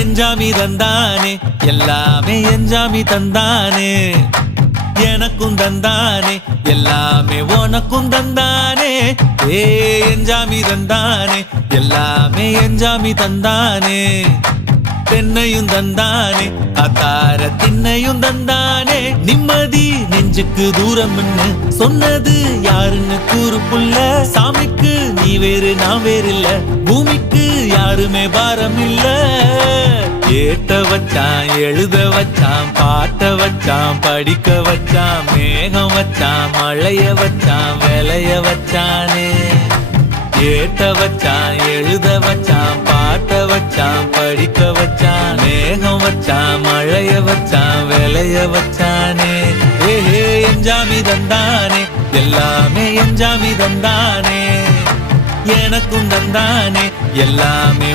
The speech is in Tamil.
எஞ்சாமி தந்தானே எல்லாமே எஞ்சாமி தந்தானே எனக்கும் தந்தானே எல்லாமே உனக்கும் தந்தானே ஏ எஞ்சாமி தந்தானே எல்லாமே எஞ்சாமி தந்தானே தென்னையும் தந்தானே அத்தார திண்ணையும் தந்தானே நிம்மதி நெஞ்சுக்கு தூரம்னு சொன்னது யாருன்னு கூறு புள்ள சாமிக்கு நீ வேறு நான் வேறு இல்ல பூமிக்கு யாருமே பாரம் இல்ல ஏத்த வச்சான் எழுத வச்சான் பாட்ட வச்சான் படிக்க வச்சான் மேகம் வச்சான் மழைய வச்சான் விளைய வச்சானே ஏத்த வச்சான் எழுத வச்சான் பாட்ட வச்சான் படிக்க வச்சான் மேகம் வச்சான் மழைய வச்சான் விளைய வச்சானே ஏஹே எஞ்சாமி தந்தானே எல்லாமே எஞ்சாமி தந்தானே எனக்கும் தந்தானே எல்லாமே